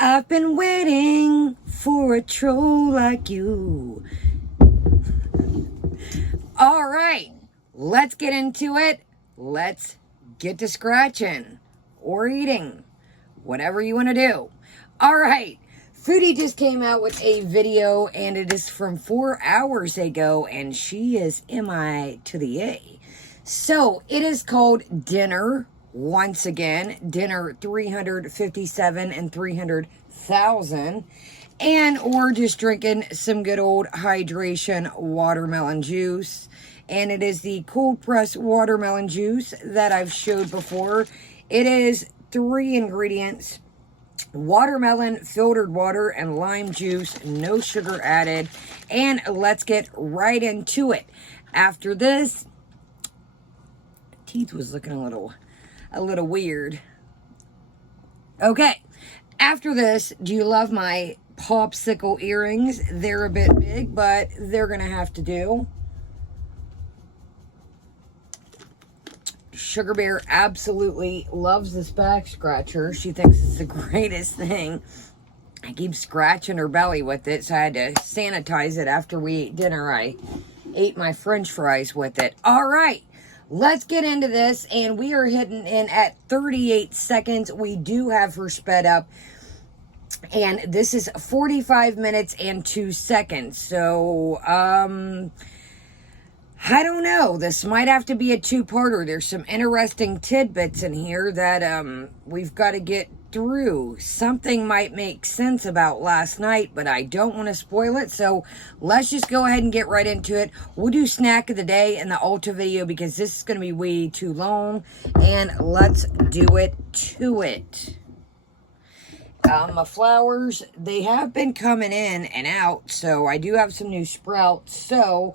I've been waiting for a troll like you. All right, let's get into it. Let's get to scratching or eating, whatever you want to do. All right, Foodie just came out with a video, and it is from 4 hours ago, and she is MI to the A. So it is called Dinner. Once again, Dinner 357 and 300,000. And we're just drinking some good old hydration watermelon juice. And it is the cold pressed watermelon juice that I've showed before. It is 3 ingredients: watermelon, filtered water, and lime juice. No sugar added. And let's get right into it. After this, teeth was looking a little weird. Okay, after this, do you love my popsicle earrings? They're a bit big, but they're gonna have to do. Sugar Bear absolutely loves this back scratcher. She thinks it's the greatest thing. I keep scratching her belly with it, so I had to sanitize it after we ate dinner. I ate my french fries with it. All right. Let's get into this, and we are hitting in at 38 seconds. We do have her sped up, and this is 45 minutes and 2 seconds. So, I don't know. This might have to be a two-parter. There's some interesting tidbits in here that we've got to get through. Something might make sense about last night, but I don't want to spoil it, so let's just go ahead and get right into it. We'll do snack of the day in the Ulta video because this is going to be way too long, and let's do it to it. My flowers, they have been coming in and out, so I do have some new sprouts. So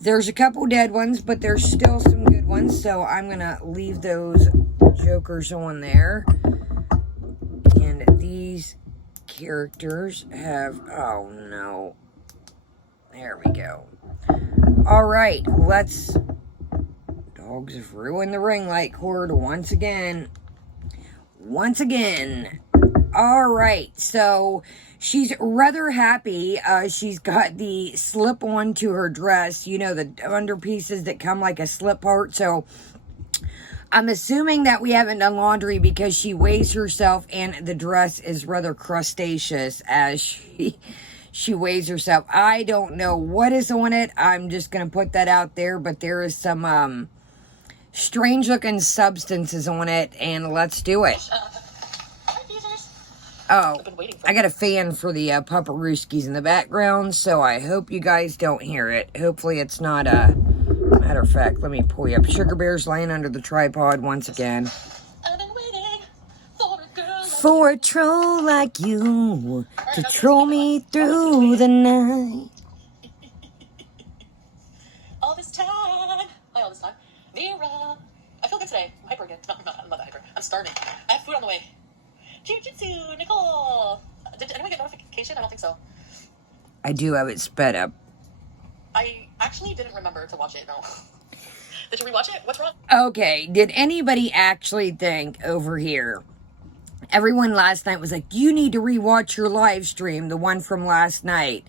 there's a couple dead ones, but there's still some good ones, so I'm going to leave those jokers on there. And these characters have, oh no, there we go. All right, dogs have ruined the ring light cord once again. All right, so she's rather happy. She's got the slip on to her dress, you know, the under pieces that come like a slip part. So I'm assuming that we haven't done laundry because she weighs herself, and the dress is rather crustaceous as she weighs herself. I don't know what is on it. I'm just going to put that out there, but there is some strange looking substances on it, and let's do it. Oh, I got a fan for the Pupperooskies in the background, so I hope you guys don't hear it. Hopefully it's not matter of fact, let me pull you up. Sugar Bear's laying under the tripod once again. I've been waiting for a girl for a troll like you to troll me through the night. All this time. Why all this time? Vera. I feel good today. I'm hyper again. No, I'm not hyper. I'm starving. I have food on the way. Jiu-jitsu, Nicole. Did anyone get notification? I don't think so. I do have it sped up. I actually didn't remember to watch it, no. Did you rewatch it? What's wrong? Okay, did anybody actually think over here? Everyone last night was like, you need to rewatch your live stream, the one from last night.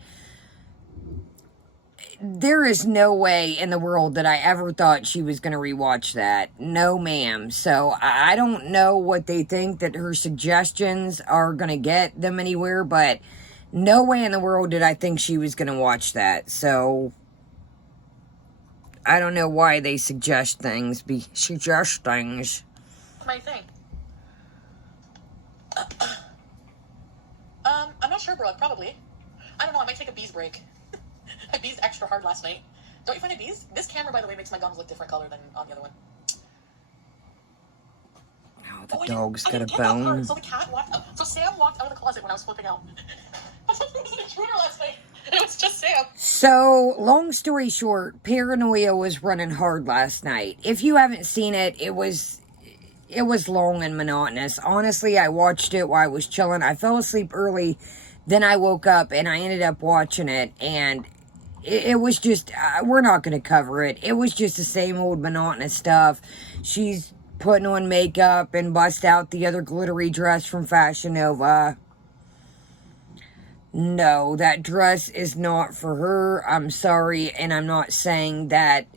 There is no way in the world that I ever thought she was going to rewatch that. No, ma'am. So I don't know what they think that her suggestions are going to get them anywhere, but no way in the world did I think she was going to watch that. So I don't know why they suggest things. My thing. I'm not sure, bro. Probably. I don't know. I might take a bees break. I bees extra hard last night. Don't you find I bees? This camera, by the way, makes my gums look different color than on the other one. Oh, the dog's got a bone. So the cat walked out. So Sam walked out of the closet when I was flipping out. I thought there was an intruder last night. And it was just Sam. So, long story short, Paranoia was running hard last night. If you haven't seen it, it was long and monotonous. Honestly, I watched it while I was chilling. I fell asleep early. Then I woke up and I ended up watching it, and it was just, we're not going to cover it. It was just the same old monotonous stuff. She's putting on makeup and bust out the other glittery dress from Fashion Nova. No, that dress is not for her. I'm sorry, and I'm not saying that.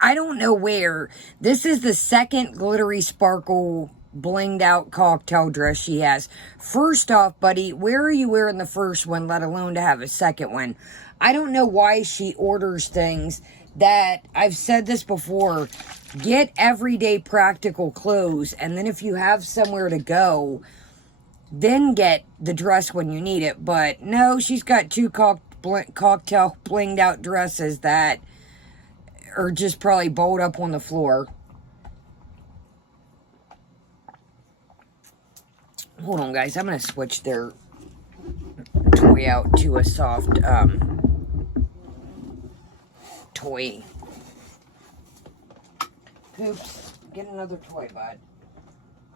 I don't know where. This is the second glittery sparkle blinged out cocktail dress she has. First off, buddy, where are you wearing the first one, let alone to have a second one? I don't know why she orders things that, I've said this before, get everyday practical clothes, and then if you have somewhere to go, then get the dress when you need it. But no, she's got two cocktail blinged out dresses that are just probably bowled up on the floor. Hold on, guys. I'm going to switch their toy out to a soft toy. Oops. Get another toy, bud.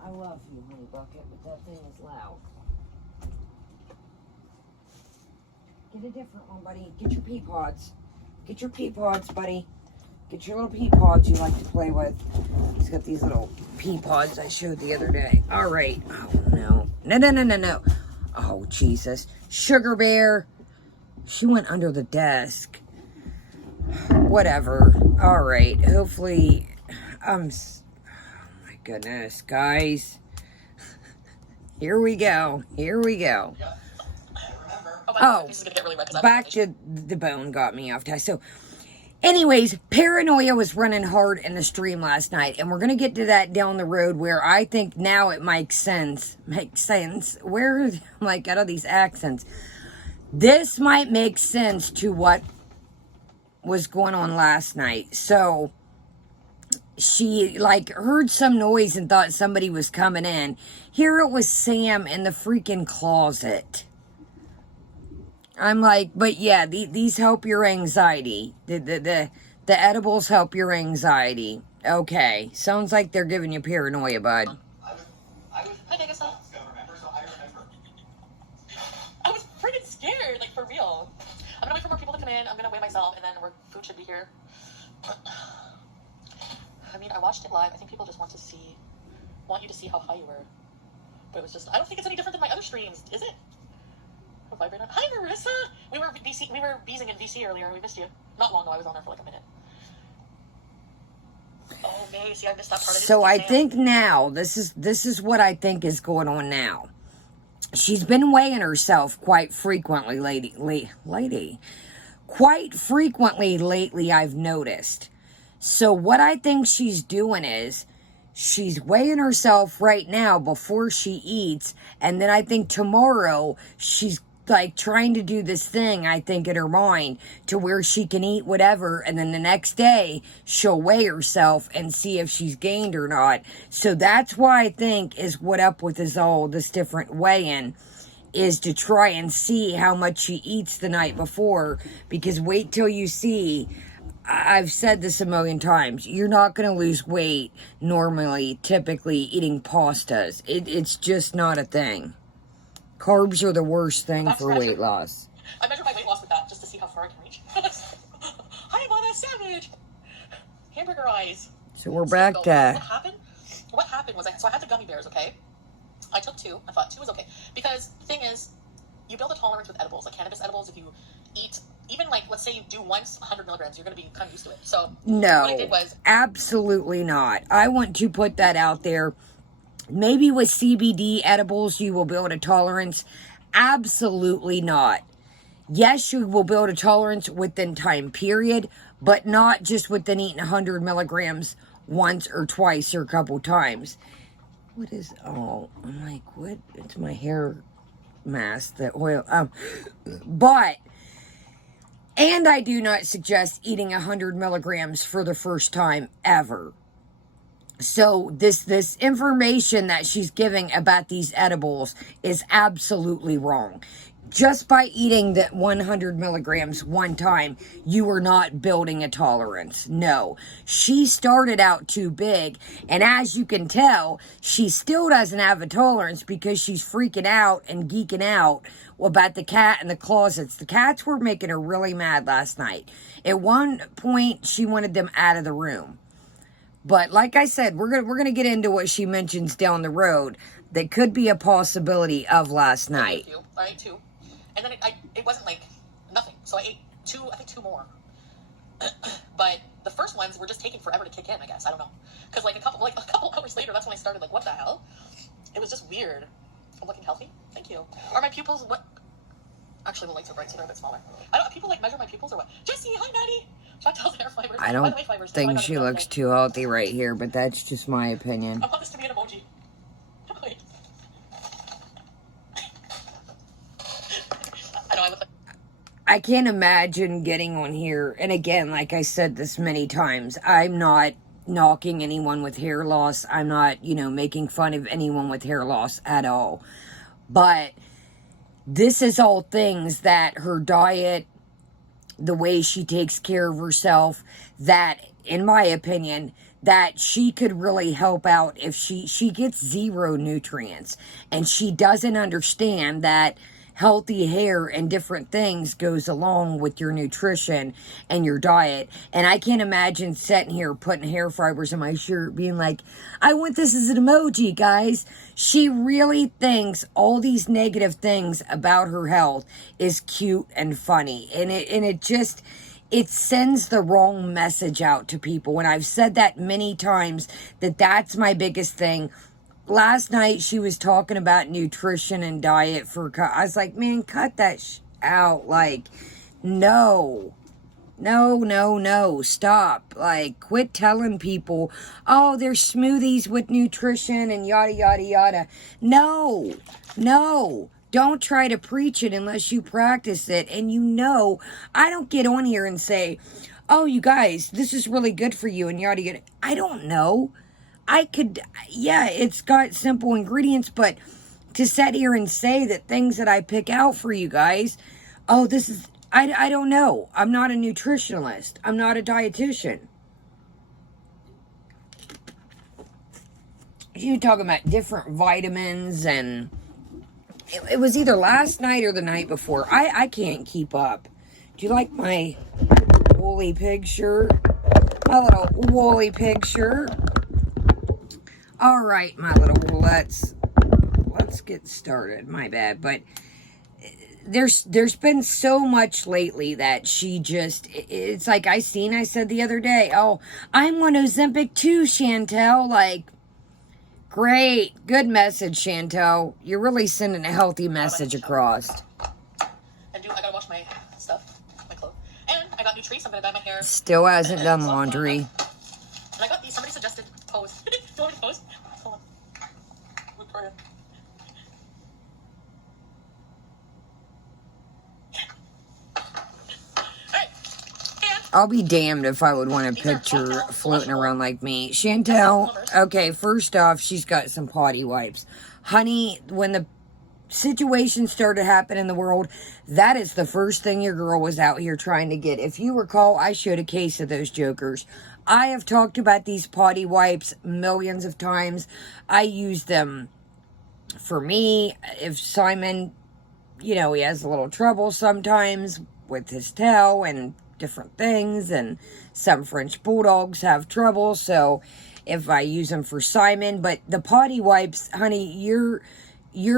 I love you, honey bucket, but that thing is loud. Get a different one, buddy. Get your pea pods. Get your pea pods, buddy. Get your little pea pods you like to play with. He's got these little pea pods I showed the other day. All right. Oh, no. No. Oh, Jesus. Sugar Bear. She went under the desk. Whatever. All right. Hopefully, oh, my goodness, guys. Here we go. Oh, back to the bone got me off task. So, anyways, paranoia was running hard in the stream last night, and we're going to get to that down the road where I think now it makes sense. Where, like, out of these accents, this might make sense to what was going on last night. So, she, like, heard some noise and thought somebody was coming in. Here it was Sam in the freaking closet. I'm like, but yeah, these help your anxiety. The edibles help your anxiety. Okay. Sounds like they're giving you paranoia, bud. I was freaking scared, like, for real. I'm gonna wait for more people to come in. I'm gonna weigh myself, and then food should be here. I mean, I watched it live. I think people just want you to see how high you were. But it was just, I don't think it's any different than my other streams, is it? Hi, Marissa. We were beezing in VC earlier. We missed you. Not long though. I was on there for like a minute. Oh, May. See, I missed that part. So I think now this is what I think is going on now. She's been weighing herself quite frequently, lady. Quite frequently lately, I've noticed. So what I think she's doing is she's weighing herself right now before she eats, and then I think tomorrow she's like trying to do this thing, I think, in her mind to where she can eat whatever, and then the next day she'll weigh herself and see if she's gained or not. So that's why I think is what up with is all this different weighing is to try and see how much she eats the night before, because wait till you see. I've said this a million times. You're not going to lose weight normally, typically, eating pastas. It's just not a thing. Carbs are the worst thing for weight loss. I measured my weight loss with that just to see how far I can reach. Hi, Mama Savage! Hamburger eyes. So we're back to... What happened was, I had the gummy bears, okay? I took 2. I thought 2 was okay. Because the thing is, you build a tolerance with edibles. Like cannabis edibles, if you eat... Even, like, let's say you do once 100 milligrams, you're going to be kind of used to it. So, no, what I did was... absolutely not. I want to put that out there. Maybe with CBD edibles, you will build a tolerance. Absolutely not. Yes, you will build a tolerance within time period, but not just within eating 100 milligrams once or twice or a couple times. What is... Oh, I'm like, what? It's my hair mask, the oil. But... And I do not suggest eating 100 milligrams for the first time ever. So this information that she's giving about these edibles is absolutely wrong. Just by eating the 100 milligrams one time, you are not building a tolerance. No. She started out too big, and as you can tell, she still doesn't have a tolerance because she's freaking out and geeking out about the cat in the closets. The cats were making her really mad last night. At one point, she wanted them out of the room. But like I said, we're gonna get into what she mentions down the road that could be a possibility of last night. All right, 2. And then it wasn't like nothing. So I ate two more. But the first ones were just taking forever to kick in, I guess. I don't know. Because like a couple hours later, that's when I started like, what the hell? It was just weird. I'm looking healthy. Thank you. Are my pupils what? Actually, the lights are bright, so they're a bit smaller. People like measure my pupils or what? Jesse, hi, Maddie. Chantel's hair fibers. I don't think she looks too healthy right here, but that's just my opinion. I want this to be an emoji. Wait. I know I look like. I can't imagine getting on here. And again, like I said this many times, I'm not knocking anyone with hair loss. I'm not, making fun of anyone with hair loss at all. But this is all things that her diet, the way she takes care of herself, that, in my opinion, that she could really help out if she gets zero nutrients. And she doesn't understand that healthy hair and different things goes along with your nutrition and your diet. And I can't imagine sitting here putting hair fibers in my shirt being like, I want this as an emoji, guys. She really thinks all these negative things about her health is cute and funny. And it sends the wrong message out to people. And I've said that many times, that's my biggest thing. Last night, she was talking about nutrition and diet I was like, man, cut that out. Like, no, stop. Like, quit telling people, oh, there's smoothies with nutrition and yada, yada, yada. No, don't try to preach it unless you practice it. And I don't get on here and say, oh, you guys, this is really good for you and yada, yada. I don't know. It's got simple ingredients, but to sit here and say that things that I pick out for you guys, oh, I don't know. I'm not a nutritionalist. I'm not a dietitian. You talking about different vitamins, and it was either last night or the night before. I can't keep up. Do you like my woolly pig shirt? My little woolly pig shirt. All right, my little, let's get started. My bad, but there's been so much lately that it's like I said the other day, oh, I'm on Ozempic too, Chantel. Like, great, good message, Chantel. You're really sending a healthy message across. And I gotta wash my stuff, my clothes, and I got Nutrice. I'm gonna dye my hair. Still hasn't done laundry. And I got these. Somebody suggested pose. Do you want me to pose? Hold on. Look for it. I'll be damned if I would want a picture floating around like me. Chantel, okay, first off, she's got some potty wipes. Honey, when the situation started happening in the world, that is the first thing your girl was out here trying to get. If you recall, I showed a case of those jokers. I have talked about these potty wipes millions of times. I use them for me. If Simon, he has a little trouble sometimes with his tail and different things, and some French bulldogs have trouble, so if I use them for Simon. But the potty wipes, honey, you're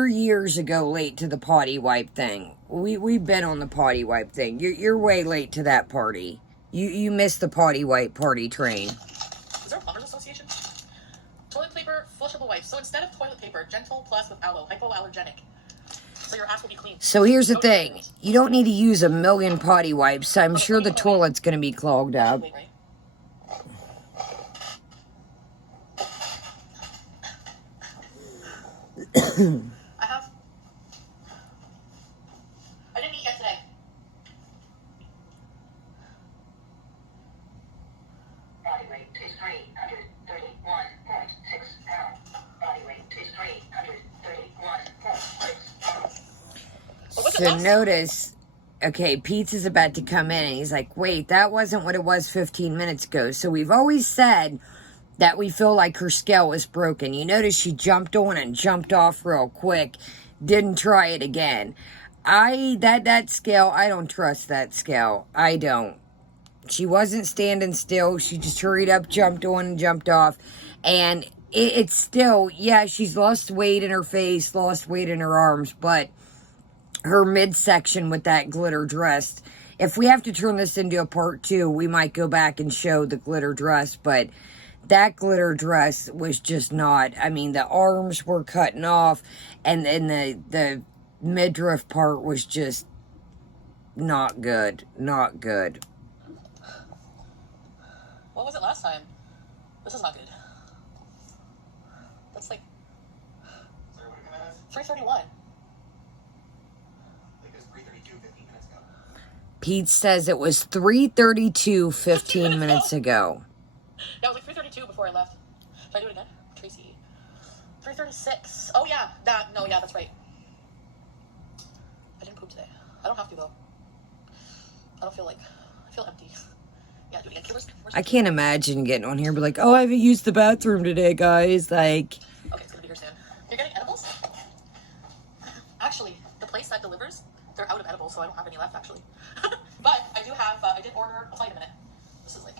years ago late to the potty wipe thing. We've been on the potty wipe thing. You're way late to that party. You missed the potty wipe party train. Is there a plumbers association? Toilet paper, flushable wipes. So instead of toilet paper, Gentle Plus with aloe, hypoallergenic. So your ass will be clean. So here's the thing. You don't need to use a million potty wipes. So I'm sure the toilet's going to be clogged up. I didn't eat yet today. Body weight is 331.6 pounds. Body weight is 331.6 pounds. So notice, okay, Pizza's about to come in, and he's like, wait, that wasn't what it was 15 minutes ago. So we've always said that we feel like her scale was broken. You notice she jumped on and jumped off real quick. Didn't try it again. That scale, I don't trust that scale. I don't. She wasn't standing still. She just hurried up, jumped on, and jumped off. And it's still, yeah, she's lost weight in her face, lost weight in her arms, but her midsection with that glitter dress. If we have to turn this into a part 2, we might go back and show the glitter dress, but that glitter dress was just not, I mean, the arms were cutting off, and then the midriff part was just not good. Not good. What was it last time? This is not good. That's like 3:31. Pete says it was 3:32 15 minutes ago. Yeah, it was like 3:32 before I left. Should I do it again? Tracy. 3:36. Oh, yeah. Yeah, that's right. I didn't poop today. I don't have to, though. I feel empty. Yeah, do it again. Where's I can't imagine getting on here and be like, oh, I haven't used the bathroom today, guys. Like, okay, it's gonna be here soon. You're getting edibles? Actually, the place that delivers, they're out of edibles, so I don't have any left, actually. But I do have, I did order, I'll tell you in a minute. This is like...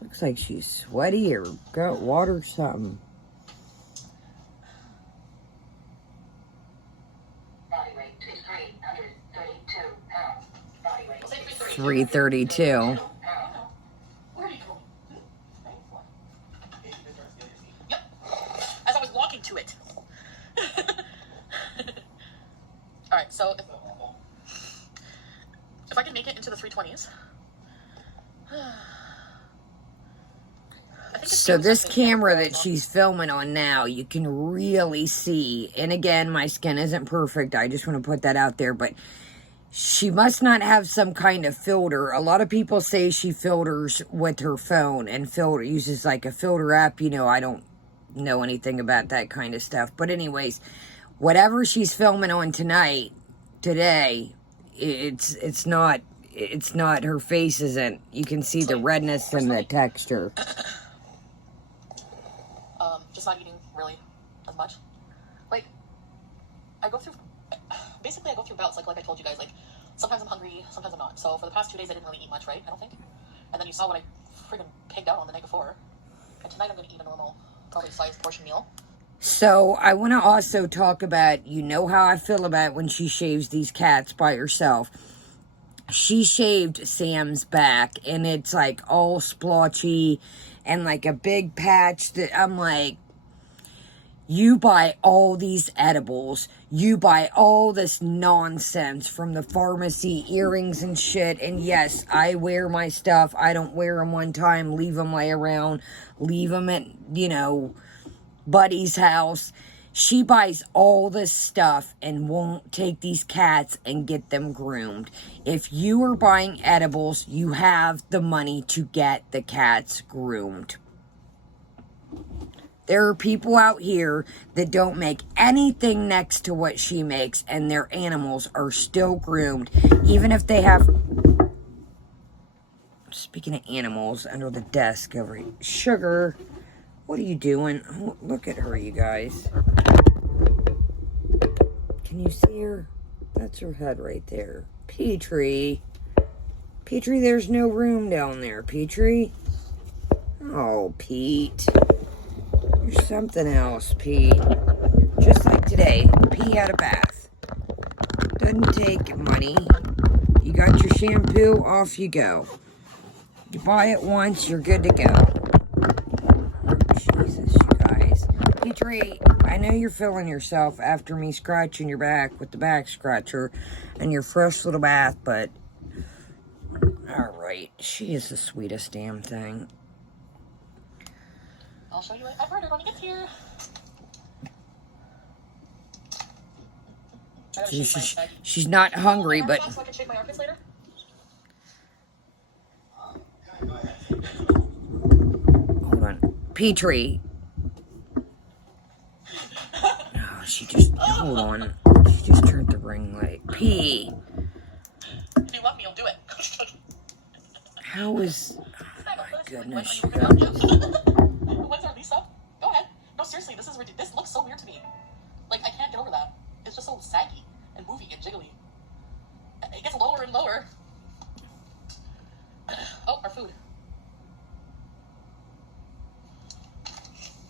Looks like she's sweaty or got water or something. Body weight is 332 pounds. Body weight. We'll say 332. Where are you going? Yep. As I was walking to it. Alright, so if I can make it into the 320s. So this camera that she's filming on now, you can really see, and again, my skin isn't perfect, I just want to put that out there, but she must not have some kind of filter. A lot of people say she filters with her phone and uses like a filter app. You know, I don't know anything about that kind of stuff. But anyways, whatever she's filming on today, it's not, her face isn't, you can see the redness and the texture. Just not eating really as much. Like, I go through bouts, like I told you guys, like, sometimes I'm hungry, sometimes I'm not. So for the past 2 days, I didn't really eat much, right? I don't think. And then you saw what I freaking pigged out on the night before. And tonight I'm going to eat a normal, probably sized portion meal. So I want to also talk about, you know how I feel about when she shaves these cats by herself. She shaved Sam's back, and it's like all splotchy and like a big patch that I'm like, you buy all these edibles, you buy all this nonsense from the pharmacy, earrings and shit, and yes, I wear my stuff, I don't wear them one time, leave them lay around, leave them at, you know, buddy's house. She buys all this stuff and won't take these cats and get them groomed. If you are buying edibles, you have the money to get the cats groomed. There are people out here that don't make anything next to what she makes, and their animals are still groomed, even if they have... Speaking of animals, under the desk over here. Sugar, what are you doing? Oh, look at her, you guys. Can you see her? That's her head right there. Petrie. Petrie, there's no room down there, Petrie. Oh, Pete. You're something else, Pete. Just like today, Pete had a bath. Doesn't take money. You got your shampoo, off you go. You buy it once, you're good to go. Jesus, you guys. Petrie, I know you're feeling yourself after me scratching your back with the back scratcher and your fresh little bath, but... Alright, she is the sweetest damn thing. I'll show you what I've ordered when it gets here. She's not hungry, but... So I can shake my armpits later? Hold on. Petrie. Oh, she just... Hold on. She just turned the ring light. P. If you love me, you'll do it. How is... Oh, my goodness, you When's guys. our lease up? Go ahead. No, seriously, this is ridiculous. This looks so weird to me. Like, I can't get over that. It's just so saggy and moving and jiggly. It gets lower and lower. Oh, our food.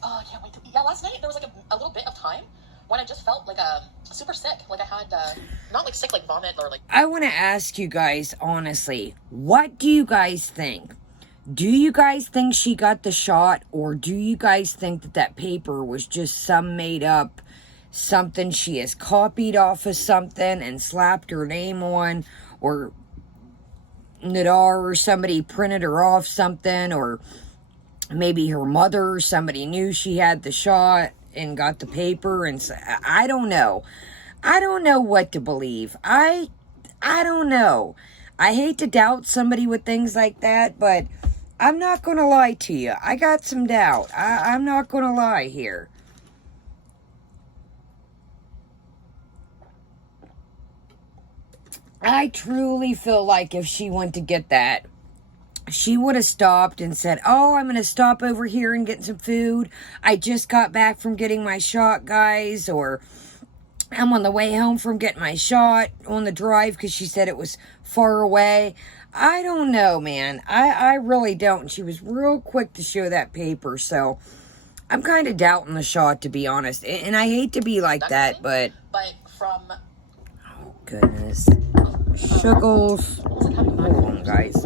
Oh, I can't wait to eat. Yeah, last night there was like a little bit of time when I just felt like super sick. Like I had, not like sick, like vomit or like. I want to ask you guys, honestly, what do you guys think? Do you guys think she got the shot, or do you guys think that that paper was just some made up something she has copied off of something and slapped her name on, or Nadar or somebody printed her off something, or maybe her mother or somebody knew she had the shot and got the paper, and I don't know. I don't know what to believe. I don't know. I hate to doubt somebody with things like that, but I'm not going to lie to you. I got some doubt. I'm not going to lie here. I truly feel like if she went to get that, she would have stopped and said, oh, I'm going to stop over here and get some food. I just got back from getting my shot, guys. Or I'm on the way home from getting my shot on the drive because she said it was far away. I don't know, man. I really don't. She was real quick to show that paper. So I'm kind of doubting the shot, to be honest. And I hate to be like that, but... But from... Oh, goodness. Shuggles. Hold on, guys.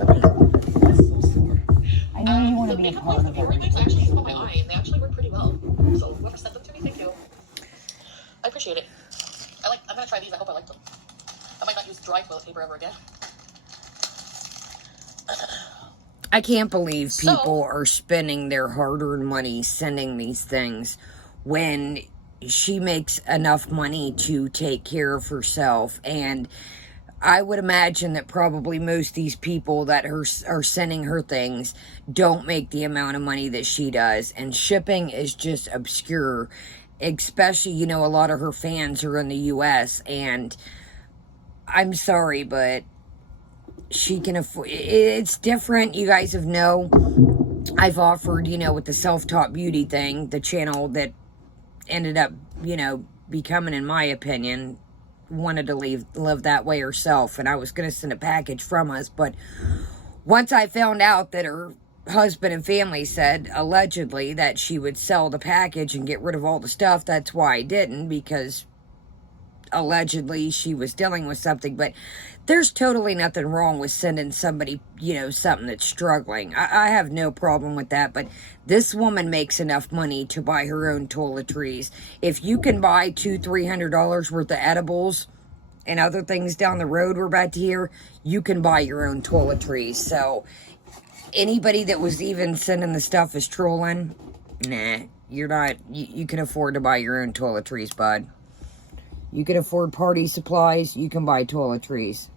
I know you want to be a part of it. I actually used them on my eye, and they actually work pretty well. So whoever sent them to me, thank you. I appreciate it. I'm going to try these. I hope I like them. I might not use dry toilet paper ever again. I can't believe people are spending their hard-earned money sending these things when she makes enough money to take care of herself. And I would imagine that probably most of these people that are sending her things don't make the amount of money that she does. And shipping is just obscure. Especially, you know, a lot of her fans are in the U.S. And I'm sorry, but she can afford... It's different. You guys have I've offered, you know, with the self-taught beauty thing, the channel that ended up, you know, becoming, in my opinion, wanted to live that way herself. And I was going to send a package from us. But once I found out that her husband and family said, allegedly, that she would sell the package and get rid of all the stuff, that's why I didn't, because allegedly she was dealing with something. But there's totally nothing wrong with sending somebody, you know, something that's struggling. I have no problem with that. But this woman makes enough money to buy her own toiletries. If you can buy $200-300 worth of edibles and other things down the road we're about to hear, you can buy your own toiletries. So anybody that was even sending the stuff as trolling, nah, you're not. You can afford to buy your own toiletries, bud. You can afford party supplies. You can buy toiletries.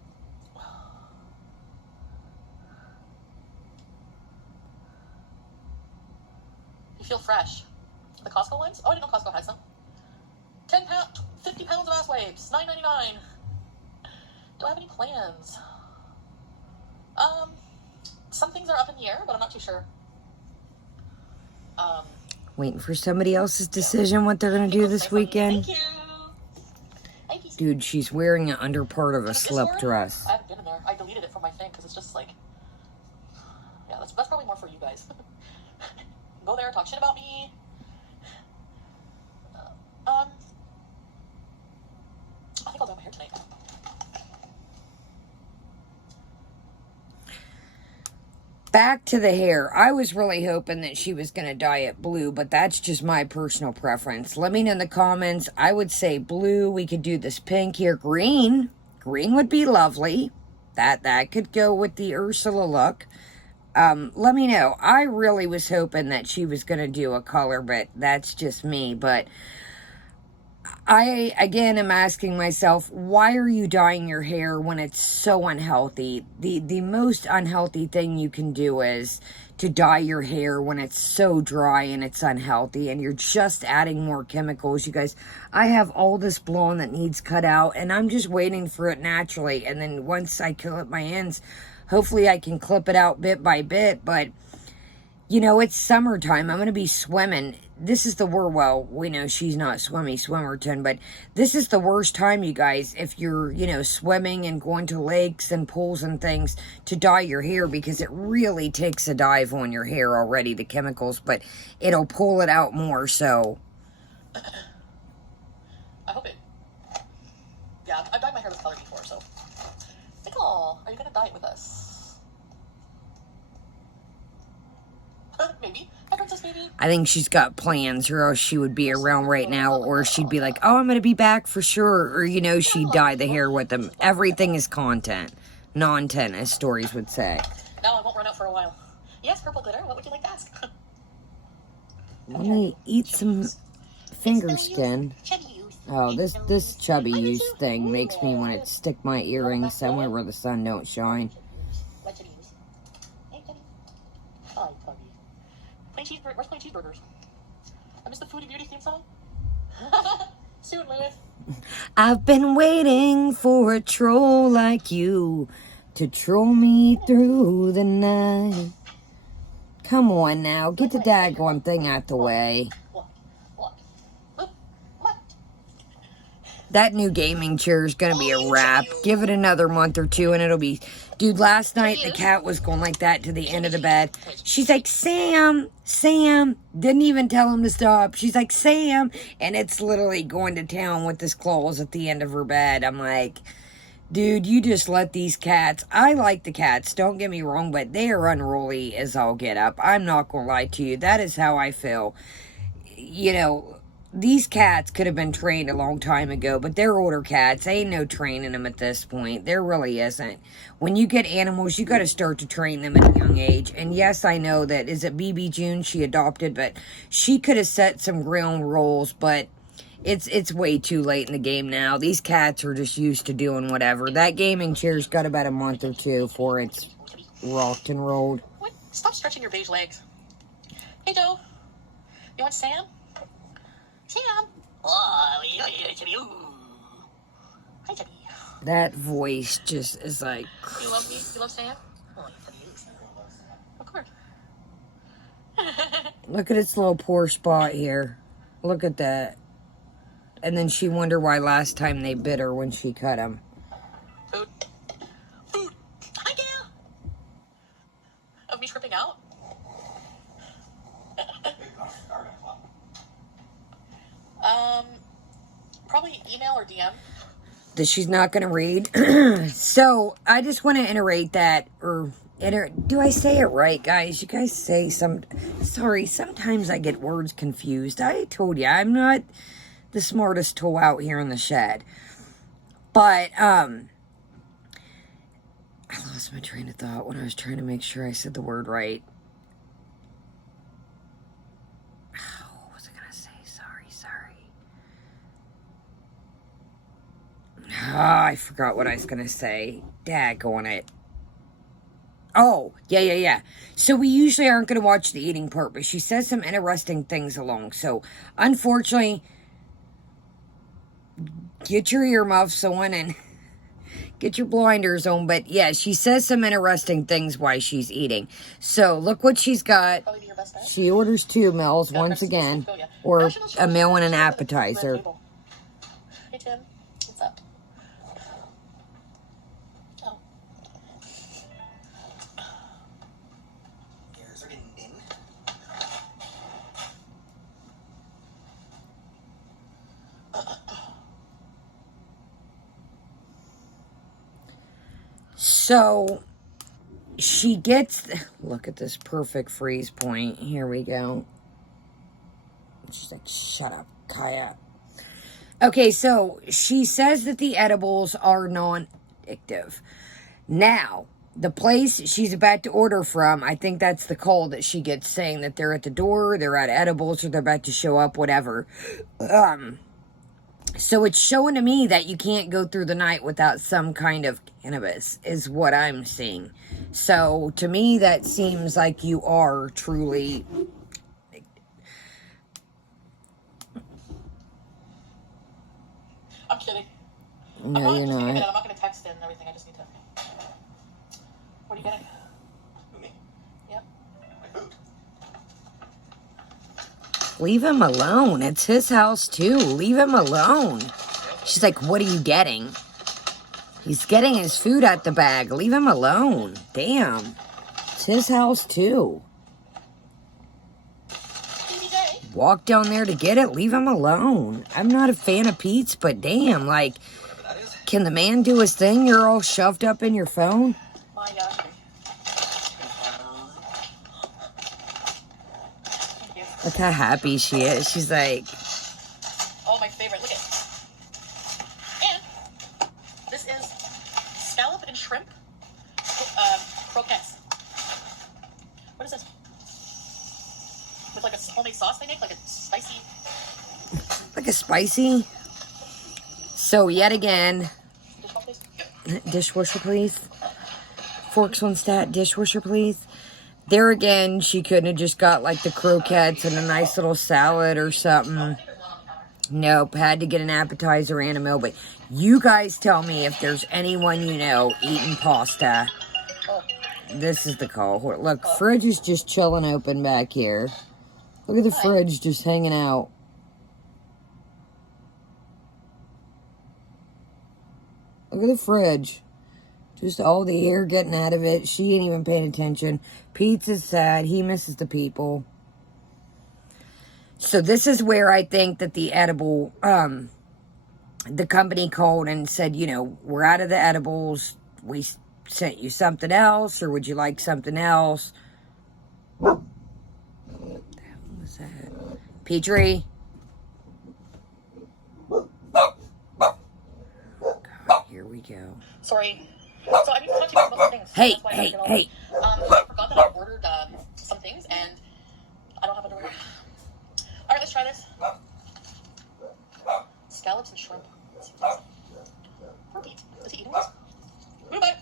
You feel fresh. The Costco ones? Oh, I didn't know Costco had some. 10 pounds, 50 pounds of ass wipes, $9.99. Do I have any plans? Some things are up in the air, but I'm not too sure. Waiting for somebody else's decision what they're going to do this weekend. Thank you. Dude, she's wearing an under part of a slip dress. I haven't been in there. I deleted it from my thing because it's just like, yeah, that's probably more for you guys. Go there, talk shit about me. I think I'll dye my hair tonight. Back to the hair. I was really hoping that she was going to dye it blue, but that's just my personal preference. Let me know in the comments. I would say blue. We could do this pink here. Green. Green would be lovely. That could go with the Ursula look. Let me know. I really was hoping that she was going to do a color, but that's just me. But I, again, am asking myself, why are you dyeing your hair when it's so unhealthy? The most unhealthy thing you can do is to dye your hair when it's so dry and it's unhealthy, and you're just adding more chemicals. You guys, I have all this blonde that needs cut out, and I'm just waiting for it naturally. And then once I clip my ends, hopefully I can clip it out bit by bit. But you know, it's summertime. I'm going to be swimming. This is the worst. Well, we know she's not Swimmerton, but this is the worst time, you guys, if you're, you know, swimming and going to lakes and pools and things, to dye your hair, because it really takes a dive on your hair already, the chemicals, but it'll pull it out more. So Yeah, I've dyed my hair this color before, so. Nicole, are you gonna dye it with us? Maybe. Hi, Princess Baby. I think she's got plans, or else she would be around right now, or she'd be like, oh, I'm going to be back for sure. Or, you know, she'd dye the hair with them. Everything is content. Non-tent, as stories would say. Now I won't run out for a while. Yes, purple glitter. What would you like to ask? Let me eat some finger skin. Oh, this chubby use thing makes me want to stick my earrings somewhere where the sun don't shine. What should you use? Hey, Jenny. Hi, Puggy. Where's plain cheeseburgers? I missed the Foodie Beauty theme song. Soon, Lewis. I've been waiting for a troll like you to troll me through the night. Come on now, get the daggone thing out the way. That new gaming chair is going to be a wrap. Give it another month or two and it'll be... Dude, last night the cat was going like that to the end of the bed. She's like, Sam. Didn't even tell him to stop. She's like, Sam. And it's literally going to town with his claws at the end of her bed. I'm like, dude, you just let these cats... I like the cats, don't get me wrong, but they are unruly as all get up. I'm not going to lie to you. That is how I feel. You know... These cats could have been trained a long time ago, but they're older cats. Ain't no training them at this point. There really isn't. When you get animals, you got to start to train them at a young age. And yes, I know that, is it BB June she adopted, but she could have set some ground rules, but it's way too late in the game now. These cats are just used to doing whatever. That gaming chair's got about a month or two before it's rocked and rolled. What? Stop stretching your beige legs. Hey, Joe. You want Sam? Sam. Oh, yeah, Jimmy. Hi, Jimmy. That voice just is like... You love me? You love Sam? Oh, yes, of course. Look at its little poor spot here. Look at that. And then she wondered why last time they bit her when she cut him. Food. Hi, Gail. Of me tripping out? Probably email or DM. That she's not going to read. So, I just want to iterate that, do I say it right, guys? You guys say sorry, sometimes I get words confused. I told you, I'm not the smartest tool out here in the shed. But, I lost my train of thought when I was trying to make sure I said the word right. What was I going to say? Sorry. I forgot what I was going to say. Daggone it. Oh, yeah. So we usually aren't going to watch the eating part, but she says some interesting things along. So, unfortunately, get your earmuffs on and get your blinders on. But, yeah, she says some interesting things while she's eating. So, look what she's got. She orders 2 meals once again, or a meal and an appetizer. Hey, Tim. What's up? Oh. Ears are getting in. So, she gets... Look at this perfect freeze point. Here we go. She's like, shut up, Kaya. Okay, so she says that the edibles are non-addictive. Now, the place she's about to order from, I think that's the call that she gets saying that they're at the door, they're at edibles, or they're about to show up, whatever. So it's showing to me that you can't go through the night without some kind of cannabis, is what I'm seeing. So to me, that seems like you are truly... I'm kidding. No, you're not. I'm not going to text it and everything. I just need to... What are you getting? Me? Yep. My food. Leave him alone. It's his house, too. Leave him alone. She's like, what are you getting? He's getting his food out the bag. Leave him alone. Damn. It's his house, too. Walk down there to get it. Leave him alone. I'm not a fan of Pete's, but damn, like, Can the man do his thing? You're all shoved up in your phone? My gosh. Look how happy she is. She's like, Oh, my favorite. Look at it. And this is scallop and shrimp croquettes. What is this? With like a homemade sauce they make, like a spicy. like a spicy. So yet again, dishwasher please. Forks on stat, dishwasher please. There again, she couldn't have just got like the croquettes and a nice little salad or something. Nope, had to get an appetizer and a meal. But you guys tell me if there's anyone you know eating pasta. This is the culprit. Look, fridge is just chilling open back here. Look at the fridge just hanging out. Look at the fridge. Just all the air getting out of it. She ain't even paying attention. Pete's is sad. He misses the people. So this is where I think that the edible, the company called and said, you know, we're out of the edibles. We sent you something else, or would you like something else? What the hell was that? Petrie? God, here we go. Sorry. So I need to talk to you about some things. Hey, That's why hey, I don't hey. I forgot that I ordered some things, and I don't have underwear. All right, let's try this. Scallops and shrimp. Poor Pete. Is he eating this? Goodbye.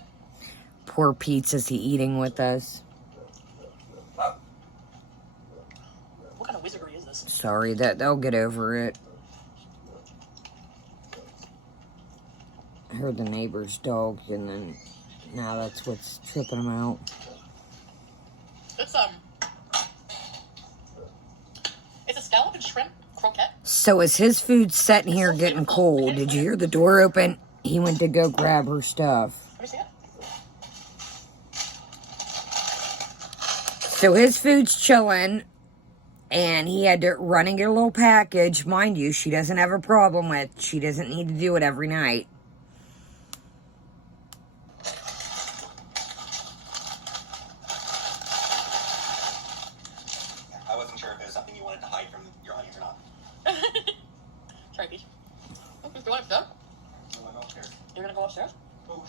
Poor Pete's, is he eating with us? What kind of wizardry is this? Sorry, they'll get over it. I heard the neighbor's dog, and then now that's what's tripping them out. It's a scallop and shrimp croquette. So as his food's sitting here getting cold, did you hear the door open? He went to go grab her stuff. Let me see it. So his food's chilling, and he had to run and get a little package. Mind you, she doesn't have a problem with. She doesn't need to do it every night. I wasn't sure if it was something you wanted to hide from your audience or not. Try Peach. Okay, you want upstairs? I went upstairs. You're gonna go upstairs? Oh,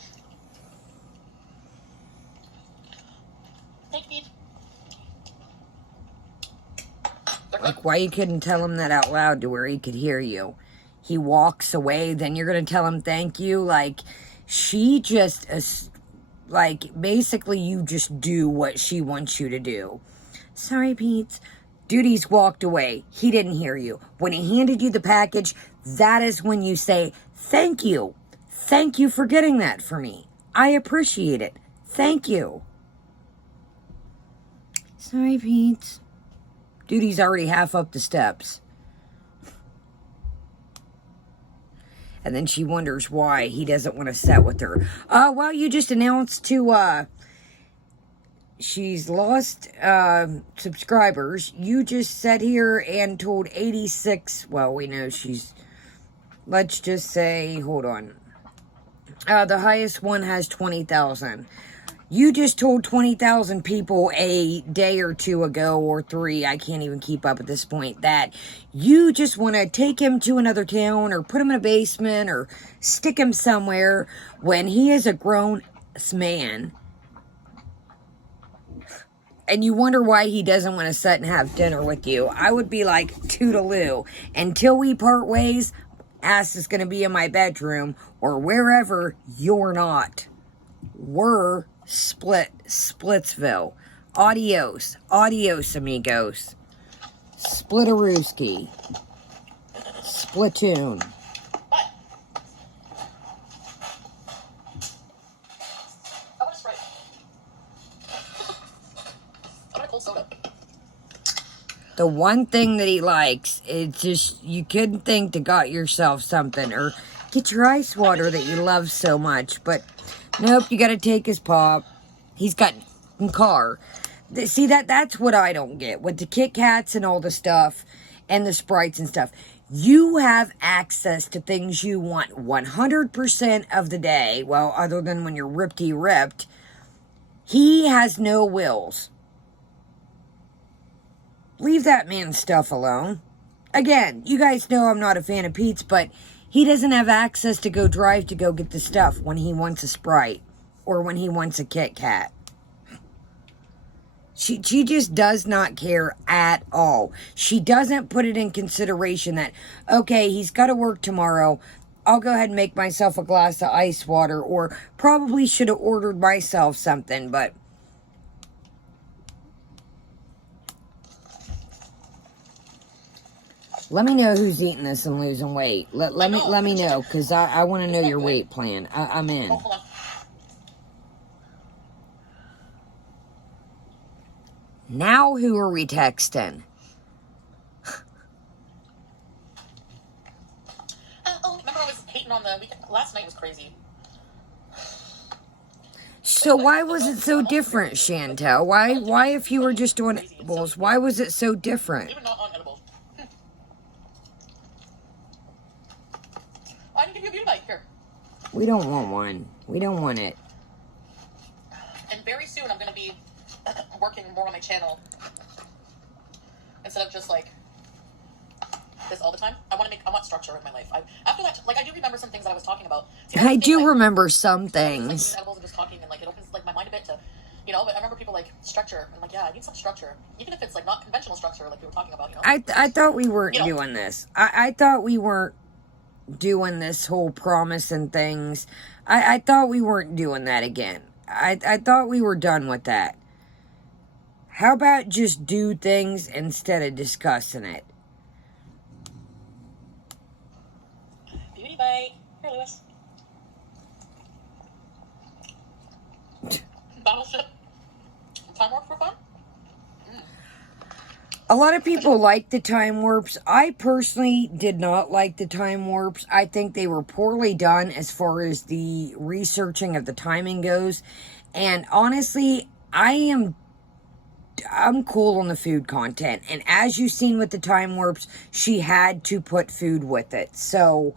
Thank Peach. Like, why you couldn't tell him that out loud to where he could hear you? He walks away, then you're going to tell him thank you? Like, she just, like, basically you just do what she wants you to do. Sorry, Pete. Duty's walked away. He didn't hear you. When he handed you the package, that is when you say, thank you. Thank you for getting that for me. I appreciate it. Thank you. Sorry, Pete. Duty's already half up the steps. And then she wonders why he doesn't want to sit with her. Well, you just announced to, she's lost, subscribers. You just sat here and told 86, well, we know she's, let's just say, hold on. The highest one has 20,000. You just told 20,000 people a day or two ago, or 3, I can't even keep up at this point, that you just want to take him to another town or put him in a basement or stick him somewhere when he is a grown man. And you wonder why he doesn't want to sit and have dinner with you. I would be like, toodaloo. Until we part ways, ass is going to be in my bedroom or wherever you're not. We're Splitsville. Adios. Adios, amigos. Splitterooski. Splatoon. Bye. I want a Sprite. I want a cold soda. The one thing that he likes, it's just, you couldn't think to got yourself something, or get your ice water that you love so much, but nope, you gotta take his pop. He's got a car. See, that's what I don't get. With the Kit Kats and all the stuff, and the Sprites and stuff. You have access to things you want 100% of the day. Well, other than when you're ripped. He has no wills. Leave that man's stuff alone. Again, you guys know I'm not a fan of Pete's, but he doesn't have access to go drive to go get the stuff when he wants a Sprite or when he wants a Kit Kat. She just does not care at all. She doesn't put it in consideration that, okay, he's got to work tomorrow. I'll go ahead and make myself a glass of ice water, or probably should have ordered myself something, but let me know who's eating this and losing weight. Let me know, because I want to know your weight plan. I'm in. Oh, hold on. Now who are we texting? Remember I was hating on the weekend? Last night was crazy. So why was it so different, Chantel? Why if you were just doing edibles, why was it so different? Even not on edibles. I didn't give you a beauty bite. Here. We don't want one. We don't want it. And very soon I'm going to be working more on my channel. Instead of just like this all the time. I want structure in my life. After that, like, I do remember some things that I was talking about. See, I do like, remember some like, things. edibles and just talking, and like it opens like my mind a bit to, you know. But I remember people like structure. I'm like, yeah, I need some structure, even if it's like not conventional structure, like we were talking about. You know. I thought we weren't doing this. I thought we weren't doing this whole promising things. I thought we weren't doing that again. I thought we were done with that. How about just do things instead of discussing it? Beauty bite. Here, Lewis. Battleship. Time warp for fun? A lot of people like the time warps. I personally did not like the time warps. I think they were poorly done as far as the researching of the timing goes. And honestly, I'm cool on the food content. And as you've seen with the time warps, she had to put food with it. So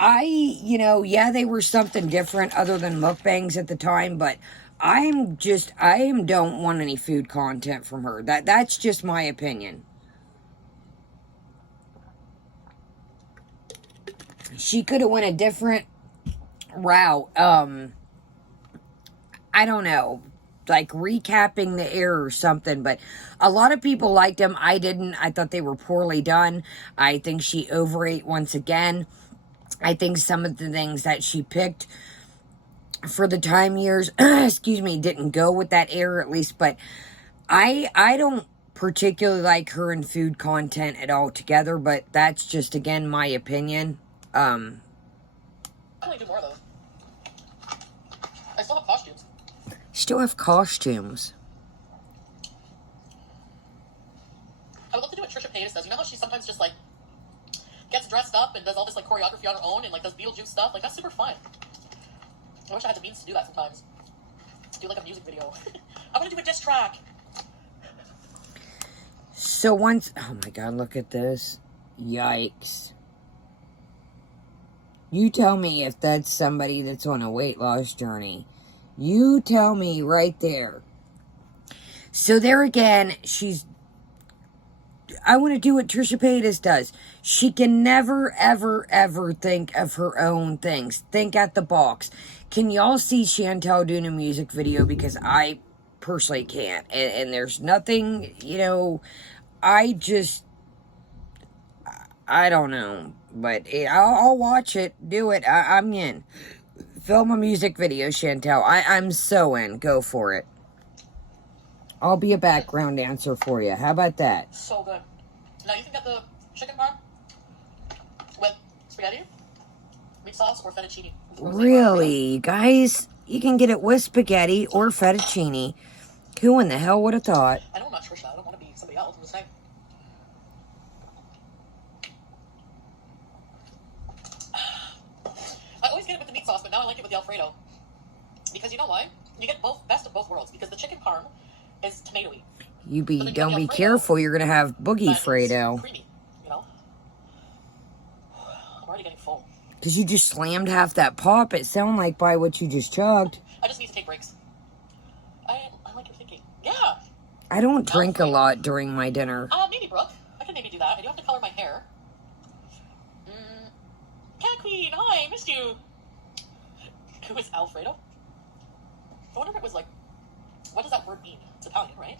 yeah, they were something different other than mukbangs at the time, but I don't want any food content from her. That's just my opinion. She could have went a different route. I don't know, like recapping the air or something, but a lot of people liked them. I didn't. I thought they were poorly done. I think she overate once again. I think some of the things that she picked for the time years, excuse me, didn't go with that era at least, but I don't particularly like her in food content at all together, but that's just, again, my opinion. I only do more though. I still have costumes. Still have costumes. I would love to do what Trisha Paytas does. You know how she sometimes just like gets dressed up and does all this like choreography on her own and like does Beetlejuice stuff? Like, that's super fun. I wish I had the means to do that sometimes. Do like a music video. I want to do a diss track. So once, oh my God, look at this. Yikes. You tell me if that's somebody that's on a weight loss journey. You tell me right there. So there again, I want to do what Trisha Paytas does. She can never, ever, ever think of her own things. Think at the box. Can y'all see Chantel doing a music video? Because I personally can't. And there's nothing, I don't know. But I'll watch it. Do it. I'm in. Film a music video, Chantel. I'm so in. Go for it. I'll be a background dancer for you. How about that? So good. Now you can get the chicken parm with spaghetti, meat sauce, or fettuccine. Really, you guys? You can get it with spaghetti or fettuccine. Who in the hell would have thought? I know I'm not Trisha. I don't want to be somebody else. I'm just saying. I always get it with the meat sauce, but now I like it with the Alfredo. Because you know why? You get best of both worlds. Because the chicken parm is tomatoey. Don't be careful. You're gonna have boogie Fredo. Creamy, you know. Because you just slammed half that pop, it sounded like, by what you just chugged. I just need to take breaks. I like your thinking. Yeah. I don't drink a lot during my dinner. Maybe, Brooke. I can maybe do that. I do have to color my hair. Cat Queen, hi, I missed you. Who is Alfredo? I wonder if it was like, what does that word mean? It's Italian, right?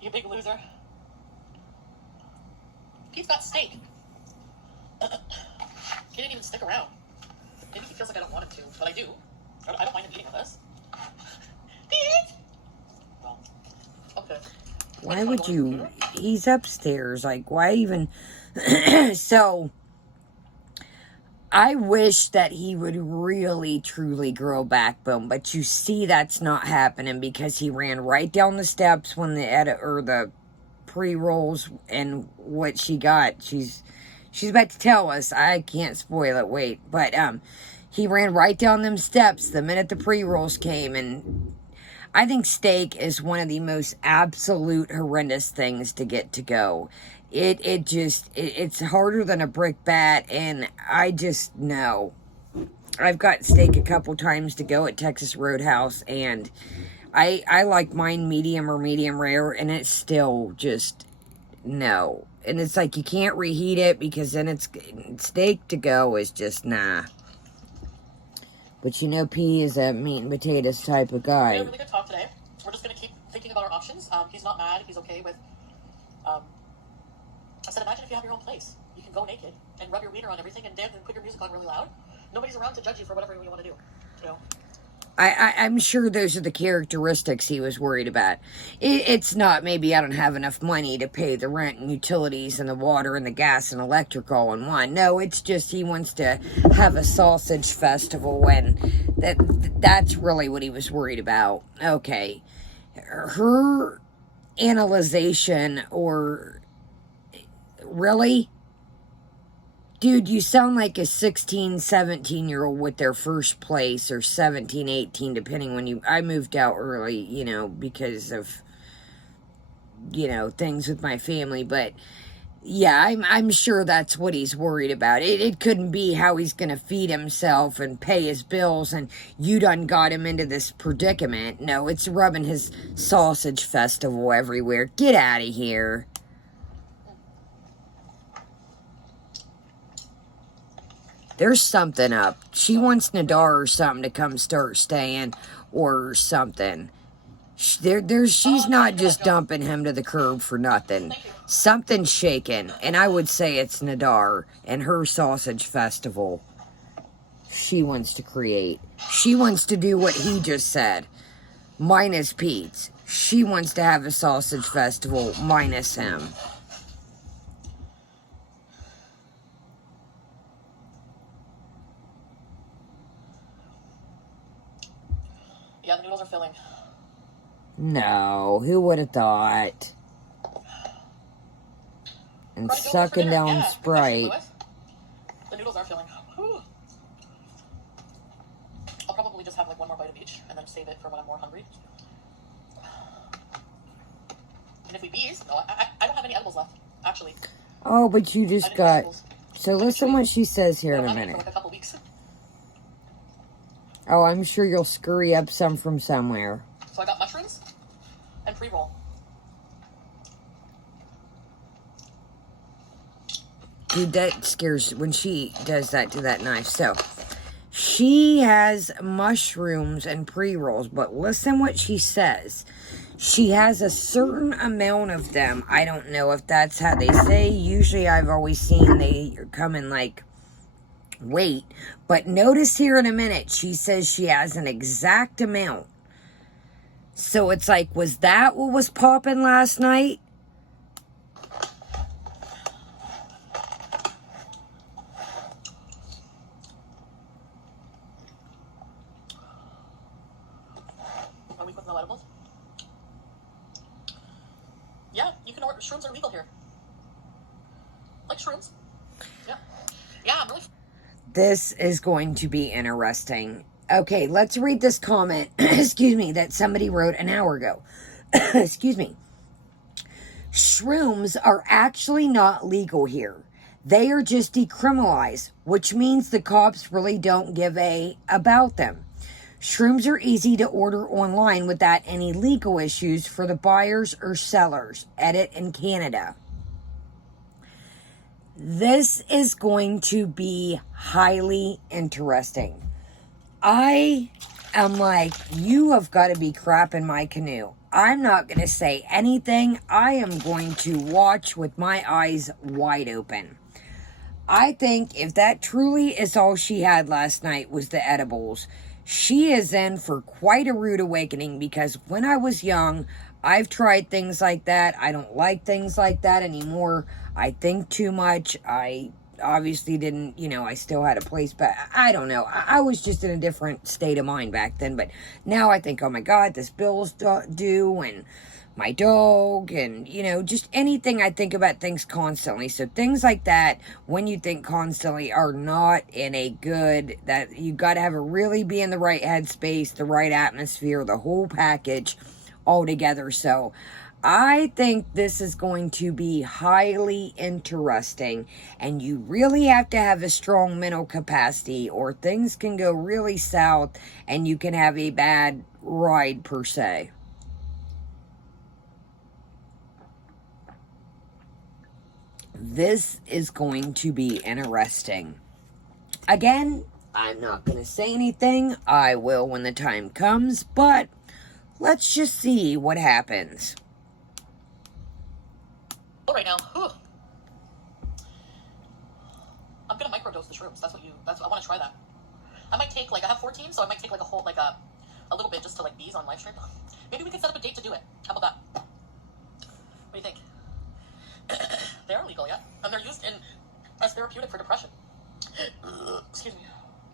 You big loser. Pete's got steak. He didn't even stick around. Maybe he feels like I don't want him to, but I do. I don't mind him eating with us. Pete! Well, okay. Why would you? He's upstairs. Like, why even? So, I wish that he would really, truly grow a backbone, but you see that's not happening because he ran right down the steps when the edit or the pre-rolls and what she got. She's about to tell us. I can't spoil it. Wait, but he ran right down them steps the minute the pre-rolls came, and I think steak is one of the most absolute horrendous things to get to go. It's harder than a brick bat, and I just know. I've got steak a couple times to go at Texas Roadhouse, and I like mine medium or medium rare, and it's still just no. And it's like you can't reheat it because then it's steak to go is just nah. But you know, P is a meat and potatoes type of guy. We had a really good talk today. We're just going to keep thinking about our options. He's not mad. He's okay with... I said, imagine if you have your own place. You can go naked and rub your wiener on everything and dance and put your music on really loud. Nobody's around to judge you for whatever you want to do. You know? I'm sure those are the characteristics he was worried about. It's not, maybe I don't have enough money to pay the rent and utilities and the water and the gas and electric all in one. No, it's just he wants to have a sausage festival, and that's really what he was worried about. Okay. Her analyzation, or really? Dude, you sound like a 16, 17-year-old with their first place, or 17, 18, depending when I moved out early, you know, because of, you know, things with my family. But, yeah, I'm sure that's what he's worried about. It couldn't be how he's going to feed himself and pay his bills, and you done got him into this predicament. No, it's rubbing his sausage festival everywhere. Get out of here. There's something up. She wants Nadar or something to come start staying or something. She's not just dumping him to the curb for nothing. Something's shaking, and I would say it's Nadar and her sausage festival she wants to create. She wants to do what he just said, minus Pete's. She wants to have a sausage festival minus him. Yeah, the noodles are filling. No, who would have thought? And sucking down Sprite. The noodles are filling. Whew. I'll probably just have like one more bite of each and then save it for when I'm more hungry. And if we bees, no, I don't have any edibles left, actually. Oh, but you just got... So listen what she says here in a minute. For like a couple weeks. Oh, I'm sure you'll scurry up some from somewhere. So I got mushrooms and pre-roll. Dude, that scares when she does that to that knife. So, she has mushrooms and pre-rolls, but listen what she says. She has a certain amount of them. I don't know if that's how they say. Usually, I've always seen they come in like weight. But notice here in a minute, she says she has an exact amount. So it's like, was that what was popping last night? A week with no edibles? Yeah, you can order. Shrooms are legal here. Like shrooms. Yeah. Yeah, I'm really... This is going to be interesting. Okay, let's read this comment, excuse me, that somebody wrote an hour ago. Excuse me. Shrooms are actually not legal here. They are just decriminalized, which means the cops really don't give a about them. Shrooms are easy to order online without any legal issues for the buyers or sellers. Edit in Canada. This is going to be highly interesting. I am like, you have got to be crapping my canoe. I'm not going to say anything. I am going to watch with my eyes wide open. I think if that truly is all she had last night was the edibles, she is in for quite a rude awakening, because when I was young, I've tried things like that. I don't like things like that anymore. I think too much. I obviously didn't, I still had a place, but I don't know. I was just in a different state of mind back then. But now I think, oh my God, this bill's due, and my dog, and, just anything. I think about things constantly. So things like that, when you think constantly, are not in a good, that you got to really be in the right headspace, the right atmosphere, the whole package all together. So I think this is going to be highly interesting, and you really have to have a strong mental capacity, or things can go really south and you can have a bad ride per se. This is going to be interesting. Again, I'm not going to say anything. I will when the time comes, but let's just see what happens. Right now, whew. I'm gonna microdose the shrooms. I want to try that. I might take, I have 14, so I might take, a whole, a little bit just to, bees on live stream. Maybe we could set up a date to do it. How about that? What do you think? They're illegal, yeah? And they're used as therapeutic for depression. Excuse me.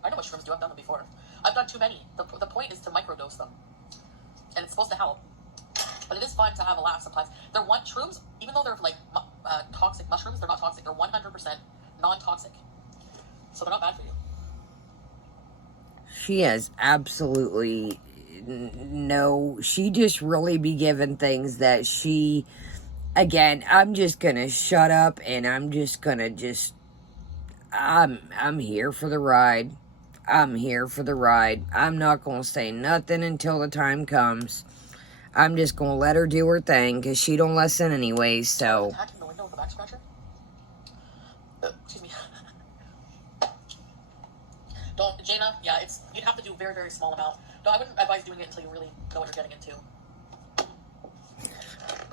I know what shrooms do. I've done them before. I've done too many. The point is to microdose them. And it's supposed to help. But it is fun to have a laugh sometimes. They're shrooms, even though they're toxic mushrooms, they're not toxic. They're 100% non-toxic. So they're not bad for you. She has absolutely she just really be given things that she, again, I'm just going to shut up, and I'm just going to I'm here for the ride. I'm here for the ride. I'm not going to say nothing until the time comes. I'm just going to let her do her thing, because she don't listen anyway, so. Attacking the window with a back scratcher? Excuse me. Don't, Jaina, yeah, you'd have to do a very, very small amount. No, I wouldn't advise doing it until you really know what you're getting into.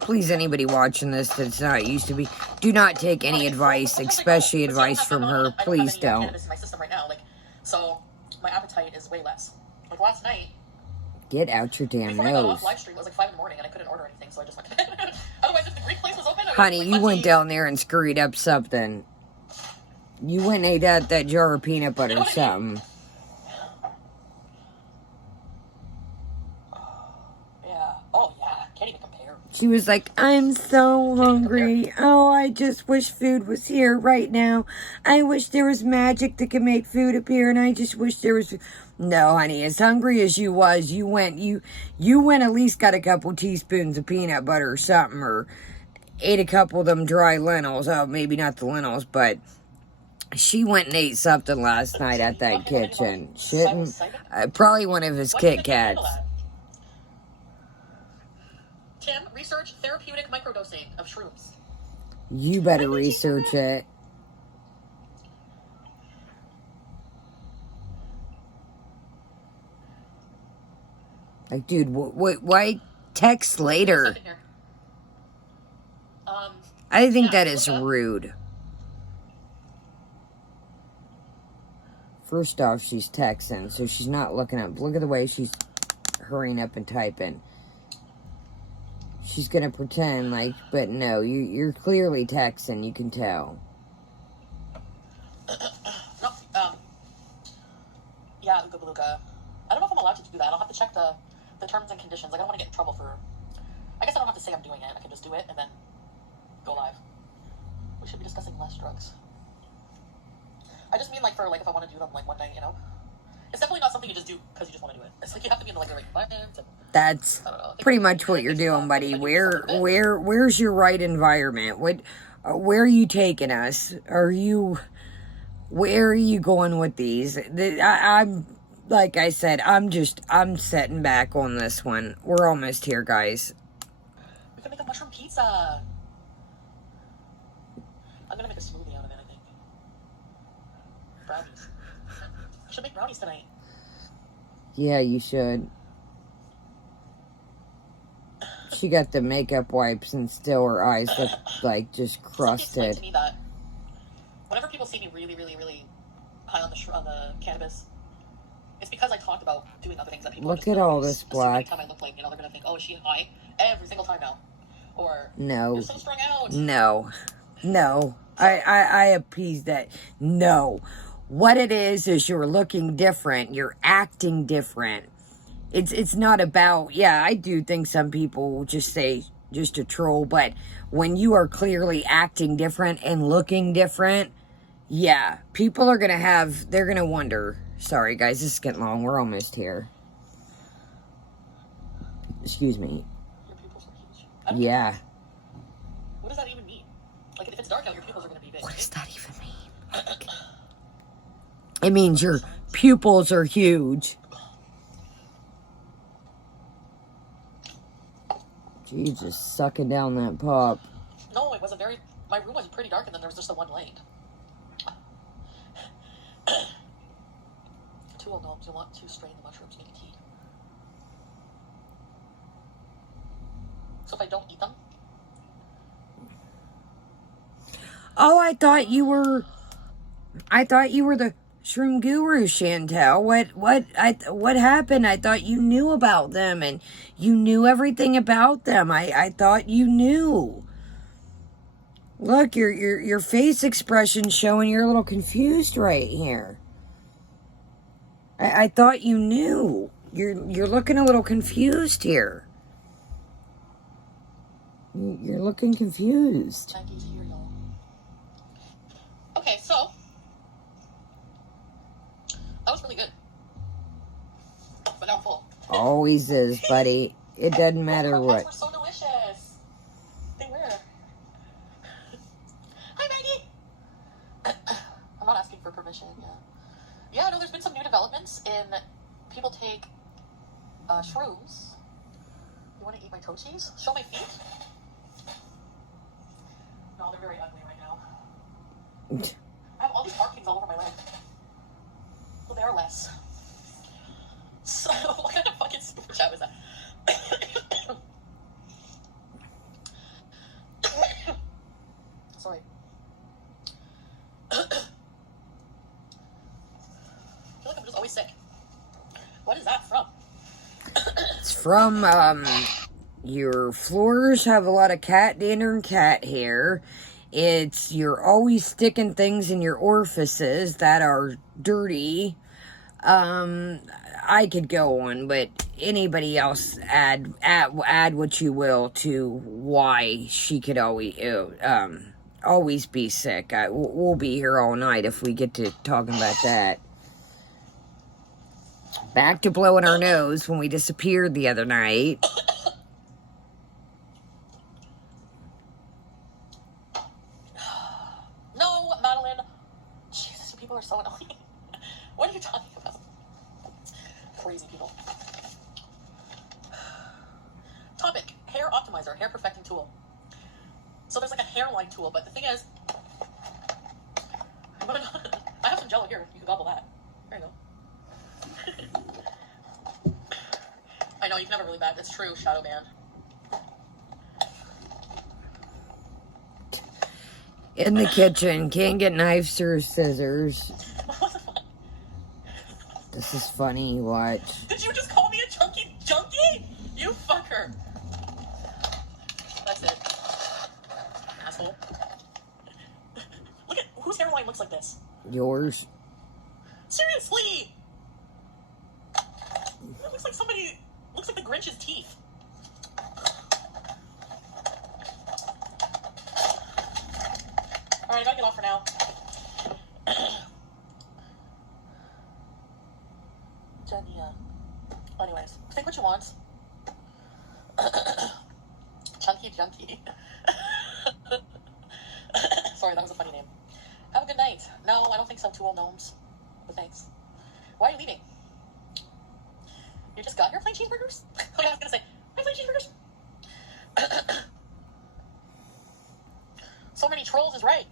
Please, anybody watching this that's not used to be, do not take any advice, especially advice from her. Please don't. Cannabis in my system right now, so my appetite is way less. Last night, get out your damn before I got nose. off live stream, it was 5 in the morning, and I couldn't order anything, so I just went to bed. Otherwise, if the Greek place was open, honey, you went down there and scurried up something. You went and ate out that jar of peanut butter or something. Yeah. Oh, yeah. Can't even compare. She was like, I'm so hungry. Oh, I just wish food was here right now. I wish there was magic that could make food appear, and I just wish there was... No, honey, as hungry as you was, you went at least got a couple teaspoons of peanut butter or something, or ate a couple of them dry lentils. Oh, maybe not the lentils, but she went and ate something last night at that kitchen. Shouldn't, probably one of his Kit Kats. Tim, research therapeutic microdosing of shrooms. You better research it. Like, dude, why text later? I think that is rude. First off, she's texting, so she's not looking up. Look at the way she's hurrying up and typing. She's gonna pretend but no, you're clearly texting, you can tell. No, yeah, Ooga Beluga. I don't know if I'm allowed to do that. I'll have to check the terms and conditions. I don't want to get in trouble for... I guess I don't have to say I'm doing it. I can just do it and then go live. We should be discussing less drugs. I just mean if I want to do them one night, It's definitely not something you just do because you just want to do it. It's you have to be in the right environment. That's pretty much what you're doing, buddy. Where's your right environment? Where are you taking us? Where are you going with these? I'm, like I said, I'm setting back on this one. We're almost here, guys. We can make a mushroom pizza. I'm gonna make a smoothie out of it, I think. Brownies. I should make brownies tonight. Yeah, you should. She got the makeup wipes and still her eyes look like just Somebody explained crusted. to me that whenever people see me really, really, really high on the cannabis, it's because I talked about doing other things that people Look just at don't all always this assume black. anytime I look like, they're gonna think, oh, is she high every single time now? Or, No. you're so strung out. No. I appease that. No. What it is you're looking different. You're acting different. It's not about, yeah, I do think some people just say just a troll, but when you are clearly acting different and looking different, yeah, people are they're gonna wonder. Sorry guys, this is getting long. We're almost here. Excuse me. Your pupils are huge. I don't Yeah. get what does that even mean? Like, if it's dark out, your pupils are gonna be big. What right? does that even mean? It means your pupils are huge. Gee, just sucking down that pop. No, it wasn't very. My room was pretty dark, and then there was just the one light. 2 old gnomes. You'll want to strain the mushrooms, make tea. So if I don't eat them, Oh, I thought you were the shroom guru, Chantel. What happened? I thought you knew about them and you knew everything about them. I thought you knew. Look, your face expression showing you're a little confused right here. I thought you knew. You're looking a little confused here. You're looking confused. Maggie's here, y'all. Okay, so that was really good, but now I'm full. Always is, buddy. It doesn't matter Those what. were so delicious. They were. Hi, Maggie. I'm not asking for permission. Yeah. No. There's been some new developments in people take shrooms. You want to eat my toe cheese? Show my feet. No, they're very ugly right now. I have all these markings all over my leg. Well, they are less. So, what kind of fucking super chat was that? Sorry. I feel like I'm just always sick. What is that from? It's from, your floors have a lot of cat dander and cat hair. You're always sticking things in your orifices that are dirty. I could go on, but anybody else add what you will to why she could always be sick. We'll be here all night if we get to talking about that. Back to blowing our nose when we disappeared the other night. No, Madeline. Jesus, you people are so annoying. What are you talking about? Crazy people. Topic: hair optimizer, hair perfecting tool. So there's like a hairline tool, but the thing is, I have some Jello here. You can gobble that. There you go. I know you can have it really bad. It's true, Shadow Man. In the kitchen, can't get knives or scissors. This is funny, watch. Did you just call me a junkie? You fucker. That's it. Asshole. Look at whose hairline looks like this. Yours. Seriously! It looks like the Grinch's teeth. Alright, I gotta get off for now. Jenny, anyways, think what you want. Chunky junkie. that was a funny name. Have a good night. No, I don't think so. 2 old gnomes. But thanks. Why are you leaving? You just got here plain cheeseburgers? I was gonna say, why plain cheeseburgers? So many trolls is right.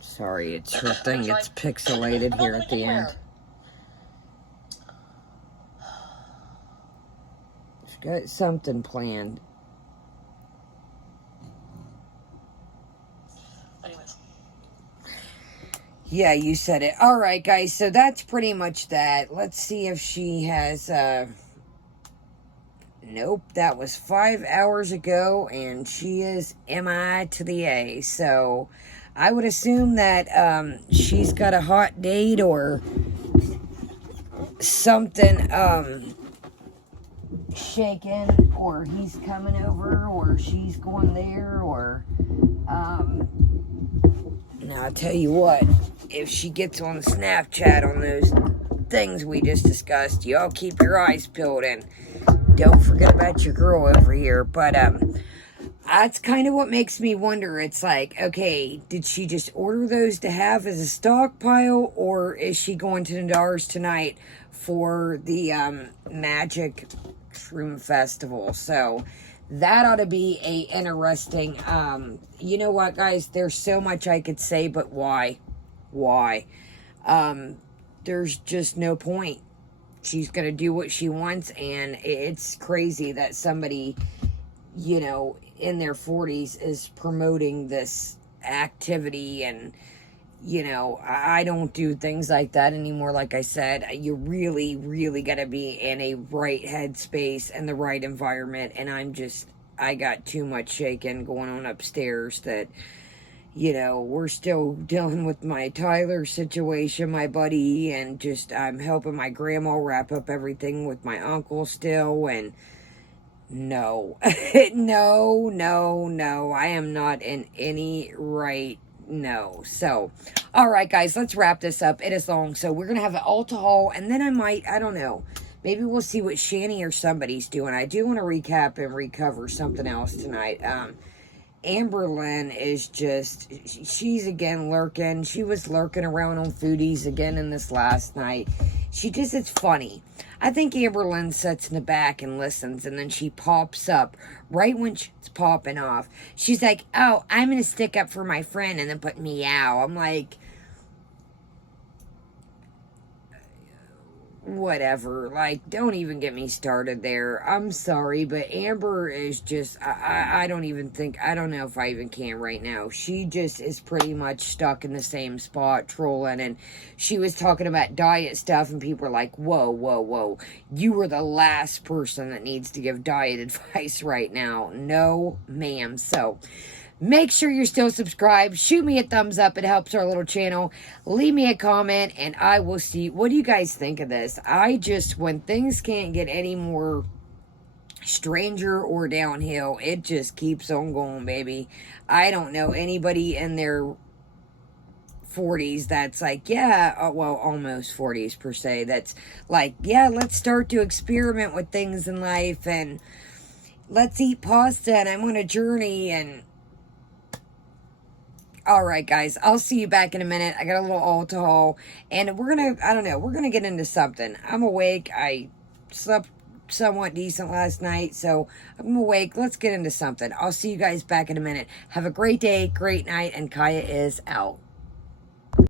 Sorry, it's her thing gets pixelated here at the end. She's got something planned. Anyways. Yeah, you said it. Alright, guys, so that's pretty much that. Let's see if she has, nope, that was 5 hours ago, and she is MI to the A. So, I would assume that, she's got a hot date or something, shaken, or he's coming over, or she's going there, or, now I'll tell you what, if she gets on Snapchat on those things we just discussed, y'all keep your eyes peeled and don't forget about your girl over here. But that's kind of what makes me wonder. It's like, okay, did she just order those to have as a stockpile, or is she going to Nadar's tonight for the Magic Shroom Festival? So that ought to be a interesting, you know what, guys, there's so much I could say, but why? There's just no point. She's going to do what she wants, and it's crazy that somebody, you know, in their 40s is promoting this activity, and, you know, I don't do things like that anymore. Like I said, you really, really got to be in a right headspace and the right environment, and I got too much shaking going on upstairs that, you know, we're still dealing with my Tyler situation, my buddy, and just I'm helping my grandma wrap up everything with my uncle still, and no, no, I am not in any right, no. So, all right, guys, let's wrap this up. It is long, so we're going to have an Ulta haul, and then I don't know, maybe we'll see what Shani or somebody's doing. I do want to recap and recover something else tonight. Amberlyn is just, she's again lurking. She was lurking around on Foodies again in this last night. It's funny. I think Amberlyn sits in the back and listens, and then she pops up right when she's popping off. She's like, oh, I'm going to stick up for my friend, and then put meow. I'm like, whatever, like, don't even get me started there. I'm sorry, but Amber is just, I don't know if I even can right now. She just is pretty much stuck in the same spot, trolling, and she was talking about diet stuff, and people are like, whoa, you were the last person that needs to give diet advice right now. No, ma'am. So, make sure you're still subscribed. Shoot me a thumbs up. It helps our little channel. Leave me a comment, and I will see. What do you guys think of this? When things can't get any more stranger or downhill, it just keeps on going, baby. I don't know anybody in their 40s that's like, yeah, well, almost 40s per se, that's like, yeah, let's start to experiment with things in life, and let's eat pasta, and I'm on a journey, and alright, guys, I'll see you back in a minute. I got a little Ulta haul, and we're gonna get into something. I'm awake. I slept somewhat decent last night, so I'm awake. Let's get into something. I'll see you guys back in a minute. Have a great day, great night, and Kaya is out.